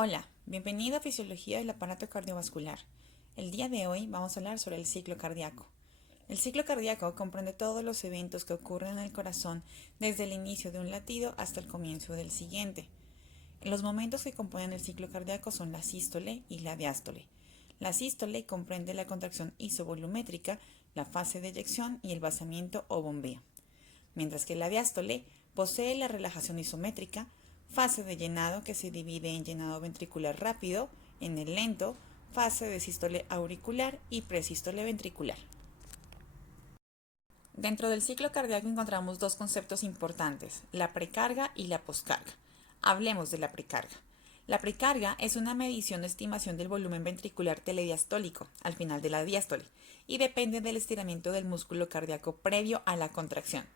Hola, bienvenido a Fisiología del Aparato Cardiovascular. El día de hoy vamos a hablar sobre el ciclo cardíaco. El ciclo cardíaco comprende todos los eventos que ocurren en el corazón desde el inicio de un latido hasta el comienzo del siguiente. Los momentos que componen el ciclo cardíaco son la sístole y la diástole. La sístole comprende la contracción isovolumétrica, la fase de eyección y el vaciamiento o bombeo, mientras que la diástole posee la relajación isométrica, fase de llenado que se divide en llenado ventricular rápido, en el lento, fase de sístole auricular y presístole ventricular. Dentro del ciclo cardíaco encontramos dos conceptos importantes, la precarga y la poscarga. Hablemos de la precarga. La precarga es una medición o estimación del volumen ventricular telediastólico al final de la diástole y depende del estiramiento del músculo cardíaco previo a la contracción.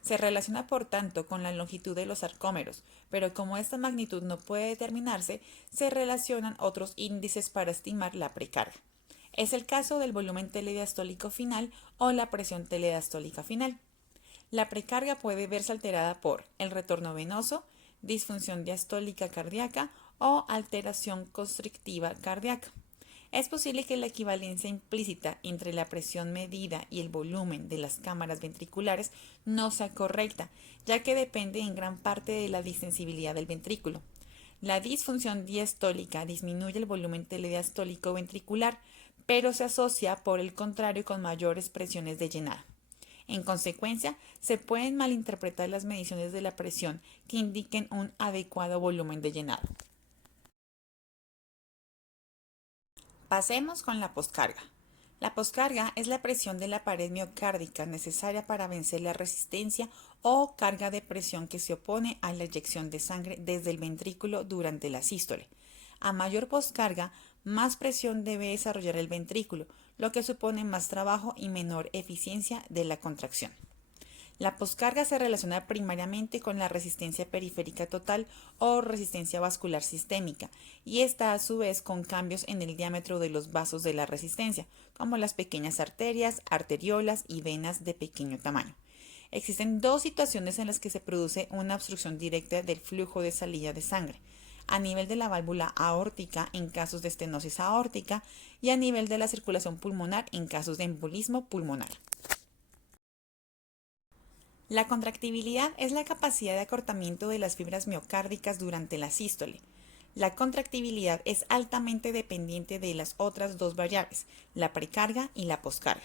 Se relaciona por tanto con la longitud de los sarcómeros, pero como esta magnitud no puede determinarse, se relacionan otros índices para estimar la precarga. Es el caso del volumen telediastólico final o la presión telediastólica final. La precarga puede verse alterada por el retorno venoso, disfunción diastólica cardíaca o alteración constrictiva cardíaca. Es posible que la equivalencia implícita entre la presión medida y el volumen de las cámaras ventriculares no sea correcta, ya que depende en gran parte de la distensibilidad del ventrículo. La disfunción diastólica disminuye el volumen telediastólico ventricular, pero se asocia por el contrario con mayores presiones de llenado. En consecuencia, se pueden malinterpretar las mediciones de la presión que indiquen un adecuado volumen de llenado. Pasemos con la poscarga. La poscarga es la presión de la pared miocárdica necesaria para vencer la resistencia o carga de presión que se opone a la eyección de sangre desde el ventrículo durante la sístole. A mayor poscarga, más presión debe desarrollar el ventrículo, lo que supone más trabajo y menor eficiencia de la contracción. La poscarga se relaciona primariamente con la resistencia periférica total o resistencia vascular sistémica, y esta a su vez con cambios en el diámetro de los vasos de la resistencia, como las pequeñas arterias, arteriolas y venas de pequeño tamaño. Existen dos situaciones en las que se produce una obstrucción directa del flujo de salida de sangre: a nivel de la válvula aórtica en casos de estenosis aórtica y a nivel de la circulación pulmonar en casos de embolismo pulmonar. La contractibilidad es la capacidad de acortamiento de las fibras miocárdicas durante la sístole. La contractibilidad es altamente dependiente de las otras dos variables, la precarga y la poscarga.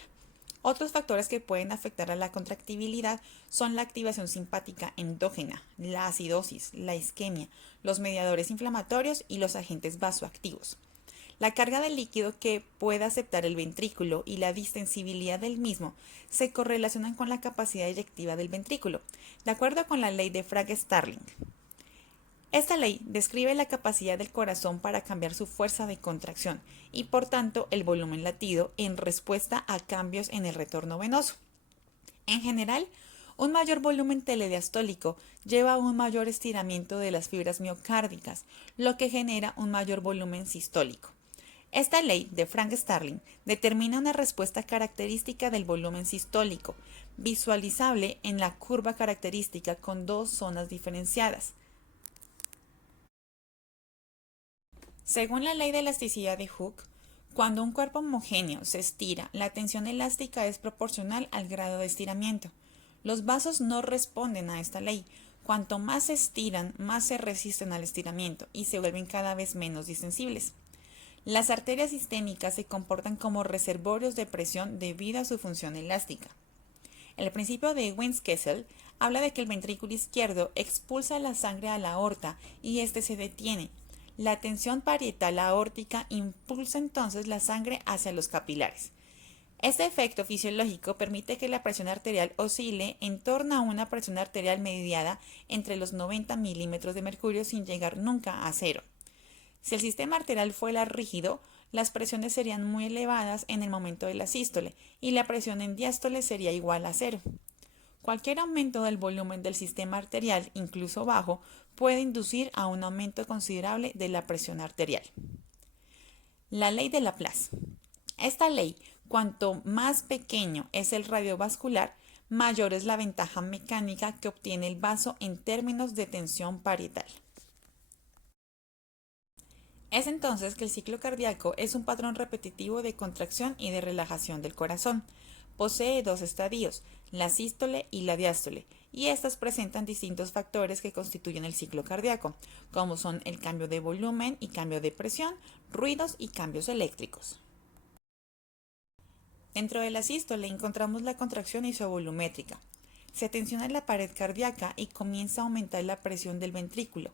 Otros factores que pueden afectar a la contractibilidad son la activación simpática endógena, la acidosis, la isquemia, los mediadores inflamatorios y los agentes vasoactivos. La carga del líquido que pueda aceptar el ventrículo y la distensibilidad del mismo se correlacionan con la capacidad eyectiva del ventrículo, de acuerdo con la ley de Frank-Starling. Esta ley describe la capacidad del corazón para cambiar su fuerza de contracción y por tanto el volumen latido en respuesta a cambios en el retorno venoso. En general, un mayor volumen telediastólico lleva a un mayor estiramiento de las fibras miocárdicas, lo que genera un mayor volumen sistólico. Esta ley de Frank-Starling determina una respuesta característica del volumen sistólico, visualizable en la curva característica con dos zonas diferenciadas. Según la ley de elasticidad de Hooke, cuando un cuerpo homogéneo se estira, la tensión elástica es proporcional al grado de estiramiento. Los vasos no responden a esta ley. Cuanto más se estiran, más se resisten al estiramiento y se vuelven cada vez menos distensibles. Las arterias sistémicas se comportan como reservorios de presión debido a su función elástica. El principio de Wien-Kessel habla de que el ventrículo izquierdo expulsa la sangre a la aorta y éste se detiene. La tensión parietal aórtica impulsa entonces la sangre hacia los capilares. Este efecto fisiológico permite que la presión arterial oscile en torno a una presión arterial mediada entre los 90 milímetros de mercurio sin llegar nunca a cero. Si el sistema arterial fuera rígido, las presiones serían muy elevadas en el momento de la sístole y la presión en diástole sería igual a cero. Cualquier aumento del volumen del sistema arterial, incluso bajo, puede inducir a un aumento considerable de la presión arterial. La ley de Laplace. Esta ley, cuanto más pequeño es el radio vascular, mayor es la ventaja mecánica que obtiene el vaso en términos de tensión parietal. Es entonces que el ciclo cardíaco es un patrón repetitivo de contracción y de relajación del corazón. Posee dos estadios, la sístole y la diástole, y estas presentan distintos factores que constituyen el ciclo cardíaco, como son el cambio de volumen y cambio de presión, ruidos y cambios eléctricos. Dentro de la sístole encontramos la contracción isovolumétrica. Se tensiona la pared cardíaca y comienza a aumentar la presión del ventrículo.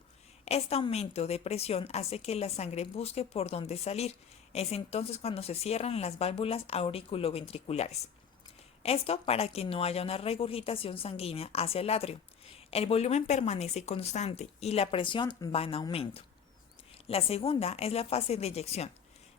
Este aumento de presión hace que la sangre busque por dónde salir. Es entonces cuando se cierran las válvulas auriculoventriculares. Esto para que no haya una regurgitación sanguínea hacia el atrio. El volumen permanece constante y la presión va en aumento. La segunda es la fase de eyección.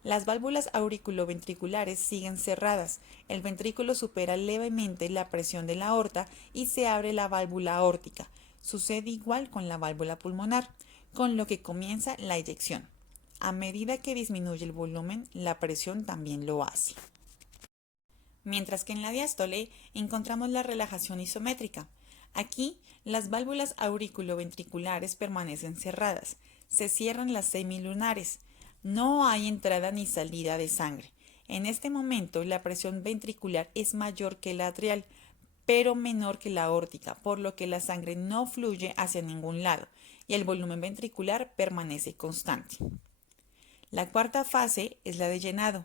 Las válvulas auriculoventriculares siguen cerradas, el ventrículo supera levemente la presión de la aorta y se abre la válvula aórtica. Sucede igual con la válvula pulmonar, con lo que comienza la eyección. A medida que disminuye el volumen, la presión también lo hace. Mientras que en la diástole encontramos la relajación isométrica. Aquí, las válvulas auriculoventriculares permanecen cerradas, se cierran las semilunares, no hay entrada ni salida de sangre. En este momento, la presión ventricular es mayor que la atrial, pero menor que la aórtica, por lo que la sangre no fluye hacia ningún lado y el volumen ventricular permanece constante. La cuarta fase es la de llenado,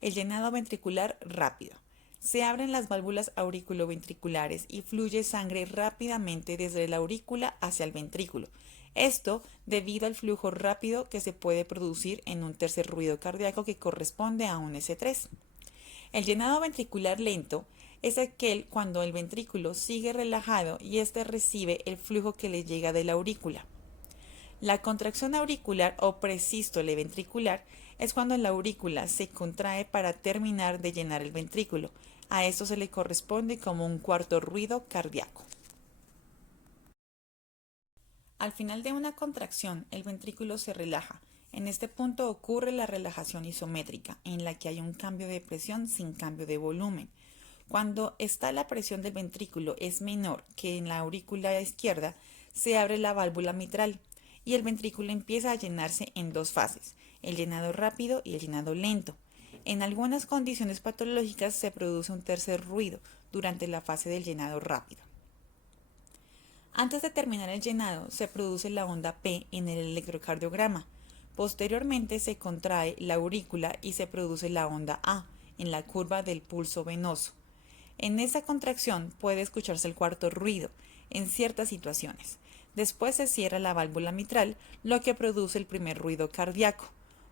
el llenado ventricular rápido. Se abren las válvulas auriculoventriculares y fluye sangre rápidamente desde la aurícula hacia el ventrículo. Esto debido al flujo rápido que se puede producir en un tercer ruido cardíaco que corresponde a un S3. El llenado ventricular lento es aquel cuando el ventrículo sigue relajado y éste recibe el flujo que le llega de la aurícula. La contracción auricular o presístole ventricular es cuando la aurícula se contrae para terminar de llenar el ventrículo. A esto se le corresponde como un cuarto ruido cardíaco. Al final de una contracción, el ventrículo se relaja. En este punto ocurre la relajación isométrica, en la que hay un cambio de presión sin cambio de volumen. Cuando la presión del ventrículo es menor que en la aurícula izquierda, se abre la válvula mitral y el ventrículo empieza a llenarse en dos fases, el llenado rápido y el llenado lento. En algunas condiciones patológicas se produce un tercer ruido durante la fase del llenado rápido. Antes de terminar el llenado, se produce la onda P en el electrocardiograma. Posteriormente se contrae la aurícula y se produce la onda A en la curva del pulso venoso. En esa contracción puede escucharse el cuarto ruido en ciertas situaciones. Después se cierra la válvula mitral, lo que produce el primer ruido cardíaco.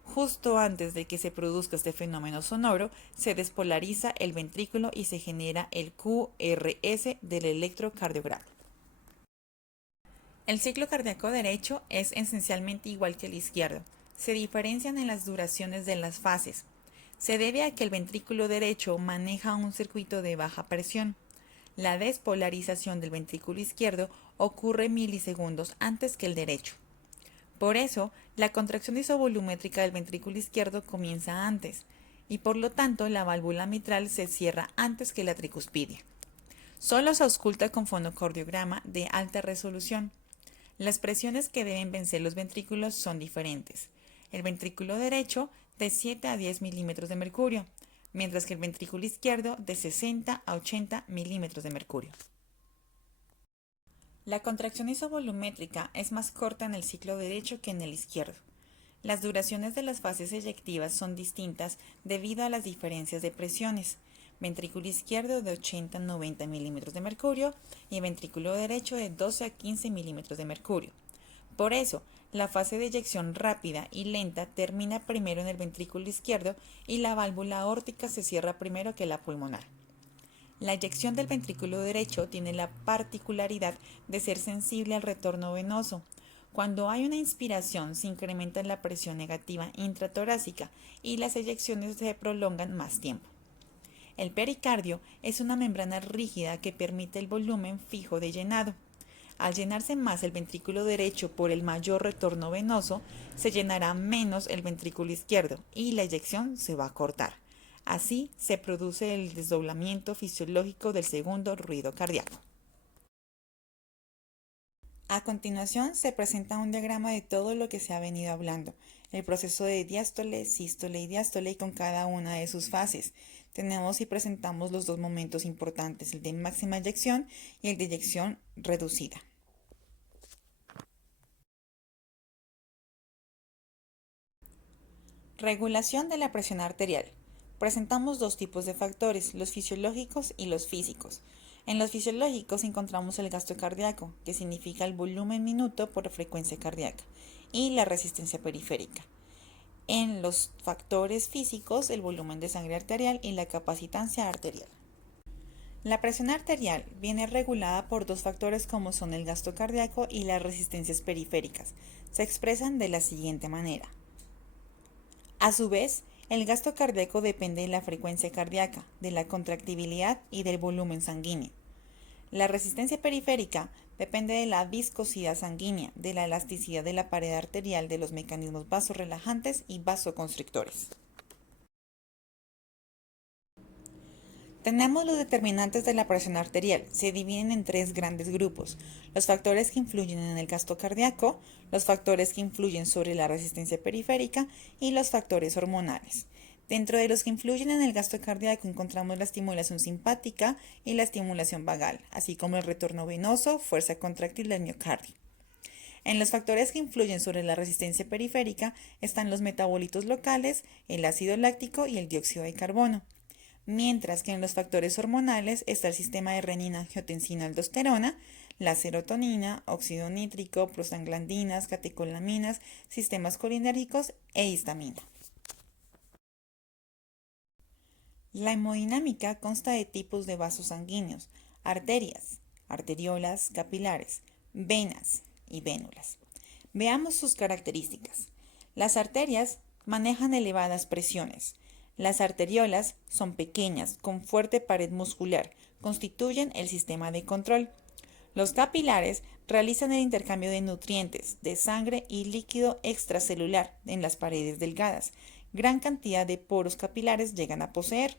Justo antes de que se produzca este fenómeno sonoro, se despolariza el ventrículo y se genera el QRS del electrocardiograma. El ciclo cardíaco derecho es esencialmente igual que el izquierdo. Se diferencian en las duraciones de las fases. Se debe a que el ventrículo derecho maneja un circuito de baja presión. La despolarización del ventrículo izquierdo ocurre milisegundos antes que el derecho. Por eso, la contracción isovolumétrica del ventrículo izquierdo comienza antes, y por lo tanto la válvula mitral se cierra antes que la tricuspidia. Solo se ausculta con fonocardiograma de alta resolución. Las presiones que deben vencer los ventrículos son diferentes. El ventrículo derecho de 7 a 10 milímetros de mercurio, mientras que el ventrículo izquierdo de 60 a 80 milímetros de mercurio. La contracción isovolumétrica es más corta en el ciclo derecho que en el izquierdo. Las duraciones de las fases eyectivas son distintas debido a las diferencias de presiones. Ventrículo izquierdo de 80 a 90 milímetros de mercurio y ventrículo derecho de 12 a 15 milímetros de mercurio. Por eso, la fase de eyección rápida y lenta termina primero en el ventrículo izquierdo y la válvula aórtica se cierra primero que la pulmonar. La eyección del ventrículo derecho tiene la particularidad de ser sensible al retorno venoso. Cuando hay una inspiración se incrementa la presión negativa intratorácica y las eyecciones se prolongan más tiempo. El pericardio es una membrana rígida que permite el volumen fijo de llenado. Al llenarse más el ventrículo derecho por el mayor retorno venoso, se llenará menos el ventrículo izquierdo y la eyección se va a cortar. Así se produce el desdoblamiento fisiológico del segundo ruido cardíaco. A continuación se presenta un diagrama de todo lo que se ha venido hablando, el proceso de diástole, sístole y diástole y con cada una de sus fases. Tenemos y presentamos los dos momentos importantes, el de máxima eyección y el de eyección reducida. Regulación de la presión arterial. Presentamos dos tipos de factores, los fisiológicos y los físicos. En los fisiológicos encontramos el gasto cardíaco, que significa el volumen minuto por frecuencia cardíaca, y la resistencia periférica. En los factores físicos, el volumen de sangre arterial y la capacitancia arterial. La presión arterial viene regulada por dos factores como son el gasto cardíaco y las resistencias periféricas. Se expresan de la siguiente manera. A su vez, el gasto cardíaco depende de la frecuencia cardíaca, de la contractibilidad y del volumen sanguíneo. La resistencia periférica depende de la viscosidad sanguínea, de la elasticidad de la pared arterial, de los mecanismos vasorelajantes y vasoconstrictores. Tenemos los determinantes de la presión arterial. Se dividen en tres grandes grupos. Los factores que influyen en el gasto cardíaco, los factores que influyen sobre la resistencia periférica y los factores hormonales. Dentro de los que influyen en el gasto cardíaco encontramos la estimulación simpática y la estimulación vagal, así como el retorno venoso, fuerza contráctil del miocardio. En los factores que influyen sobre la resistencia periférica están los metabolitos locales, el ácido láctico y el dióxido de carbono. Mientras que en los factores hormonales está el sistema de renina, angiotensina, aldosterona, la serotonina, óxido nítrico, prostaglandinas, catecolaminas, sistemas colinérgicos e histamina. La hemodinámica consta de tipos de vasos sanguíneos, arterias, arteriolas, capilares, venas y vénulas. Veamos sus características. Las arterias manejan elevadas presiones. Las arteriolas son pequeñas, con fuerte pared muscular, constituyen el sistema de control. Los capilares realizan el intercambio de nutrientes, de sangre y líquido extracelular en las paredes delgadas. Gran cantidad de poros capilares llegan a poseer.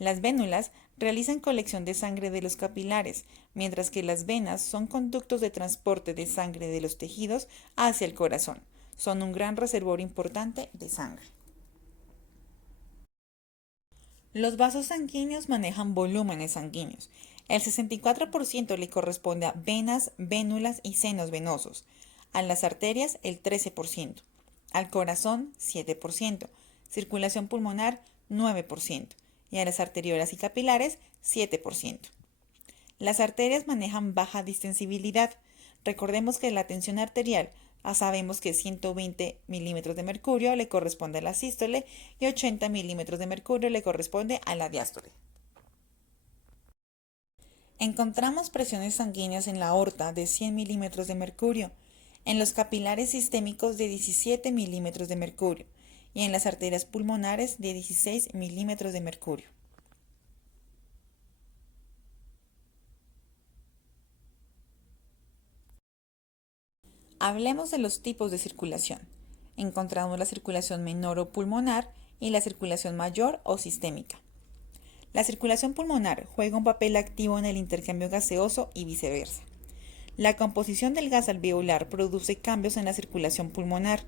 Las vénulas realizan colección de sangre de los capilares, mientras que las venas son conductos de transporte de sangre de los tejidos hacia el corazón. Son un gran reservorio importante de sangre. Los vasos sanguíneos manejan volúmenes sanguíneos. El 64% le corresponde a venas, vénulas y senos venosos. A las arterias el 13%. Al corazón 7%. Circulación pulmonar 9%. Y a las arteriolas y capilares 7%. Las arterias manejan baja distensibilidad. Recordemos que la tensión arterial sabemos que 120 milímetros de mercurio le corresponde a la sístole y 80 milímetros de mercurio le corresponde a la diástole. Encontramos presiones sanguíneas en la aorta de 100 milímetros de mercurio, en los capilares sistémicos de 17 milímetros de mercurio y en las arterias pulmonares de 16 milímetros de mercurio. Hablemos de los tipos de circulación. Encontramos la circulación menor o pulmonar y la circulación mayor o sistémica. La circulación pulmonar juega un papel activo en el intercambio gaseoso y viceversa. La composición del gas alveolar produce cambios en la circulación pulmonar.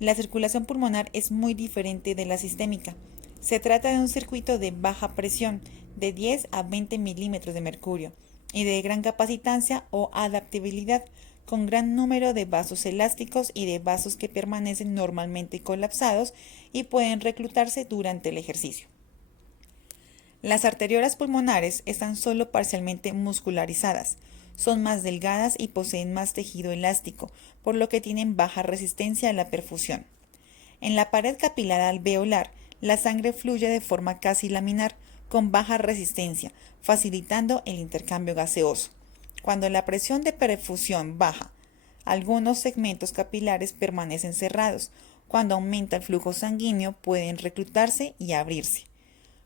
La circulación pulmonar es muy diferente de la sistémica. Se trata de un circuito de baja presión, de 10 a 20 milímetros de mercurio, y de gran capacitancia o adaptabilidad, con gran número de vasos elásticos y de vasos que permanecen normalmente colapsados y pueden reclutarse durante el ejercicio. Las arteriolas pulmonares están solo parcialmente muscularizadas, son más delgadas y poseen más tejido elástico, por lo que tienen baja resistencia a la perfusión. En la pared capilar alveolar, la sangre fluye de forma casi laminar, con baja resistencia, facilitando el intercambio gaseoso. Cuando la presión de perfusión baja, algunos segmentos capilares permanecen cerrados. Cuando aumenta el flujo sanguíneo, pueden reclutarse y abrirse.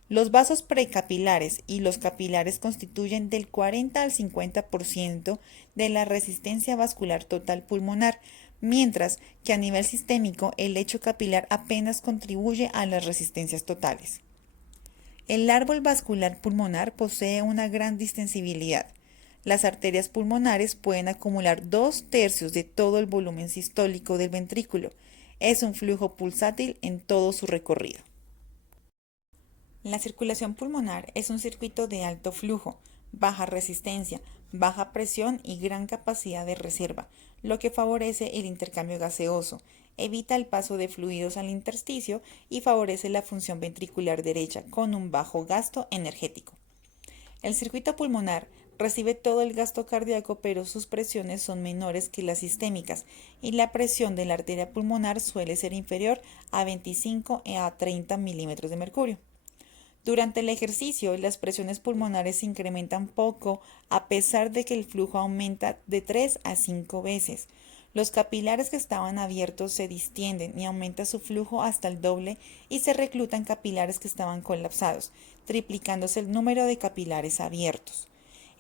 Los vasos precapilares y los capilares constituyen del 40 al 50% de la resistencia vascular total pulmonar, mientras que a nivel sistémico el lecho capilar apenas contribuye a las resistencias totales. El árbol vascular pulmonar posee una gran distensibilidad. Las arterias pulmonares pueden acumular 2/3 de todo el volumen sistólico del ventrículo. Es un flujo pulsátil en todo su recorrido. La circulación pulmonar es un circuito de alto flujo, baja resistencia, baja presión y gran capacidad de reserva, lo que favorece el intercambio gaseoso, evita el paso de fluidos al intersticio y favorece la función ventricular derecha con un bajo gasto energético. El circuito pulmonar recibe todo el gasto cardíaco, pero sus presiones son menores que las sistémicas y la presión de la arteria pulmonar suele ser inferior a 25 a 30 milímetros de mercurio. Durante el ejercicio, las presiones pulmonares se incrementan poco a pesar de que el flujo aumenta de 3 a 5 veces. Los capilares que estaban abiertos se distienden y aumenta su flujo hasta el doble y se reclutan capilares que estaban colapsados, triplicándose el número de capilares abiertos.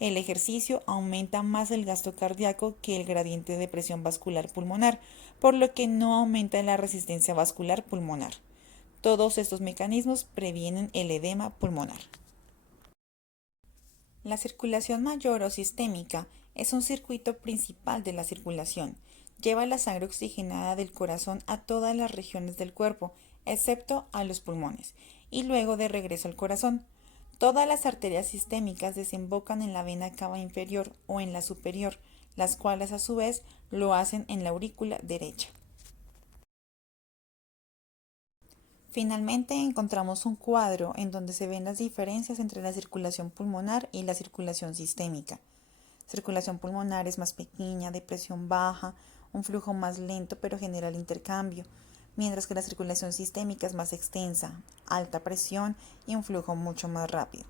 El ejercicio aumenta más el gasto cardíaco que el gradiente de presión vascular pulmonar, por lo que no aumenta la resistencia vascular pulmonar. Todos estos mecanismos previenen el edema pulmonar. La circulación mayor o sistémica es un circuito principal de la circulación. Lleva la sangre oxigenada del corazón a todas las regiones del cuerpo, excepto a los pulmones, y luego de regreso al corazón. Todas las arterias sistémicas desembocan en la vena cava inferior o en la superior, las cuales a su vez lo hacen en la aurícula derecha. Finalmente encontramos un cuadro en donde se ven las diferencias entre la circulación pulmonar y la circulación sistémica. Circulación pulmonar es más pequeña, de presión baja, un flujo más lento pero genera el intercambio, mientras que la circulación sistémica es más extensa, alta presión y un flujo mucho más rápido.